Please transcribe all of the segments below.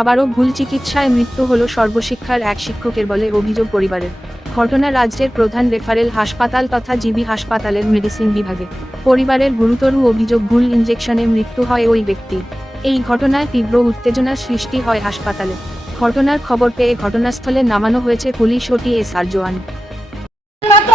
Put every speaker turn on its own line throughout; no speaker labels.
আবারও ভুল চিকিৎসায় মৃত্যু হল সর্বশিক্ষার এক শিক্ষকের বলে অভিযোগ পরিবারের। ঘটনা রাজ্যের প্রধান রেফারেল হাসপাতাল তথা জিবি হাসপাতালের মেডিসিন বিভাগে। পরিবারের গুরুতর অভিযোগ ভুল ইনজেকশনে মৃত্যু হয় ওই ব্যক্তির এই ঘটনায় তীব্র উত্তেজনার সৃষ্টি হয় হাসপাতালে। ঘটনার খবর পেয়ে ঘটনাস্থলে নামানো হয়েছে পুলিশ ও টিএসআর জওয়ান।
মাত্র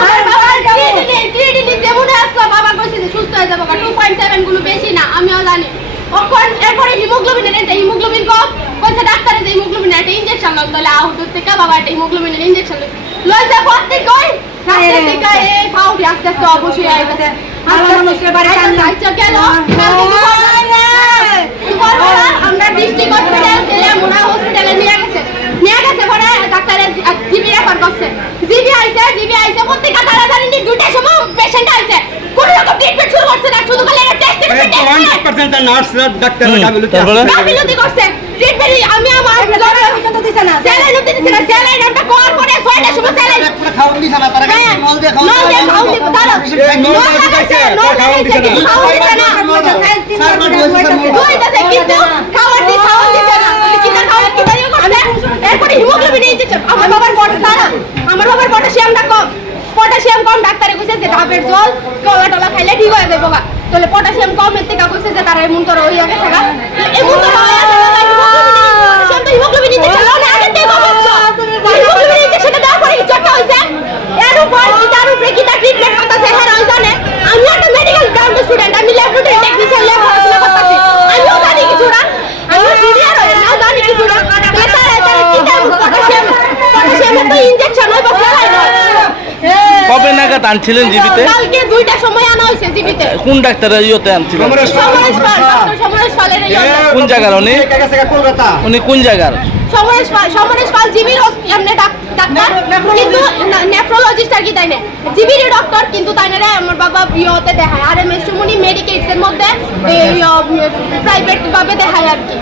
আমার বাবার কিডনি কিডনি যেমন আসলো বাবা কইছে যে সুস্থ হয়ে যাব 2.7 গুলো বেশি না আমিও জানি তখন এরপরে হিমোগ্লোবিনের একটা হিমোগ্লোবিন কম কইছে ডাক্তারে যে হিমোগ্লোবিন একটা ইনজেকশন লাগ তাহলে আউট থেকে বাবা একটা হিমোগ্লোবিনের ইনজেকশন লইছে পড়তে কই রাস্তা থেকে এই ফাউডি আস্তে আস্তে অবশ্যই আইতাছে আস্তে আস্তে বাড়ি আইছে কেন? আমরা ডিস্ট্রিক্ট হসপিটাল গেলে মোনা হসপিটালে নিয়ে গেছে। নিয়ে গেছে পরে ডাক্তারের জিবি রেফার করছে। জিবি আইছে জিবি আইছে প্রত্যেকটা তাড়াতাড়ি দুইটার সময় পেশেন্ট আইছে। কোন রকম ট্রিটমেন্ট শুরু করছে না শুধু খালি করছে ট্রিটমেন্ট আমি আমার পর্যন্ত দিছে না স্যালাইন দিতে দিছে না স্যালাইন আমরা কল করে ছয়টার সময় স্যালাইন হ্যাঁ, নল দিয়ে খাওন দিব, দাঁড়াও। নল লাগাইছে, নল লাগাইছে, কিন্তু খাওন দিছে না। দুইটাতে কিন্তু খাওয়ার দি- খাওয়ার দিছে না। কিনা খাওয়ার কিনা করছে। এরপরে হিমোগ্লোবিন ইনজেকশন। আমার বাবার। আমার বাবার পটাশিয়ামটা কম পটাশিয়াম কম ডাক্তারে কইছে যে ডাবের জল কলা টলা খাইলে ঠিক হয়ে যাবে বাবা তাহলে পটাশিয়াম কম এর থেকে কইছে যে তারা এমন তোরা হইয়া গেছে এমন তোর ওই আগে থাকা হিমোগ্লোবিন ইনজেকশন লাও না আগে থেকে কম হচ্ছে হিমোগ্লোবিন ইনজেকশনটা দেওয়ার পরে কি চট্টা হইছে এর উপর কি তার উপরে কি তার ট্রিটমেন্ট করতেছে হ্যাঁ ওই জানে আমি একটা মেডিকেল গ্রাউন্ড স্টুডেন্ট আমি ল্যাবরেটরি টেকনিশিয়ান ল্যাব পড়াশোনা করতেছি আমিও জানি কিছুটা আমি জুনিয়র হই না জানি কিছুটা তাহলে তারা তারা কি দেব পটাশিয়াম পটাশিয়ামের তো ইনজেকশন হয় বা স্যালাইন হয়
কবে নাগাদ আনছিলেন জীবিতে?
কালকে দুইটার সময় আনা হয়েছে জীবিতে।
কোন ডাক্তারের ইয়েতে আনছিলেন। কোন জায়গার উনি? উনি কোন জায়গার?
সমরেশ পাল সমরেশ পাল জিবির এমনি ডাক্তার। কিন্তু নেফ্রোলজিস্ট আর কি তাই না। জিবির ডক্টর কিন্তু তাই না রে আমার বাবা ইয়েতে দেখায়। আর এম এস সুমনি মেডিকেটস এর মধ্যে প্রাইভেট ভাবে দেখায় আর কি।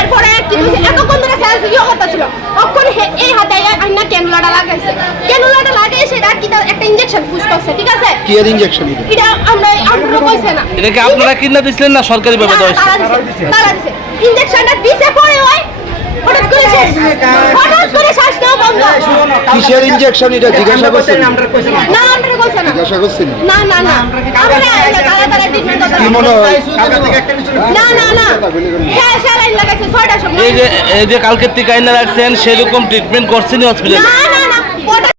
এরপরে কিন্তু এতক্ষণ ধরে স্যার ইয়ে কথা ছিল তখন হে- এই হাতে আইনা ক্যানুলাটা লাগাইছে ক্যানুলাটা লাগিয়ে সেটা কি তার একটা ইনজেকশন পুশ করছে ঠিক আছে?
কি এর ইনজেকশন এটা?
এটা আমরা আমরা কইছে না।
এটা কি আপনারা কিনা দিছিলেন না সরকারি ভাবে হয়েছে?
তারা দিছে, তারা দিছে। ইনজেকশনটা দিছে পরে ওই হঠাৎ করে শেষ। হঠাৎ করে শ্বাস নেওয়া বন্ধ।
কিসের ইনজেকশন এটা? জিজ্ঞাসা করছেন?
না আমরা কইছে না।
জিজ্ঞাসা করছেন?
না না না। আমরা তারা তারা ট্রিটমেন্ট
কি মনে হয়?
না না না। হ্যাঁ স্যালাইন লাগাইছে ছয়টার সময়।
এই যে এই যে কালকে টিকা এনে রাখছেন সেরকম ট্রিটমেন্ট করছেন হসপিটালে
না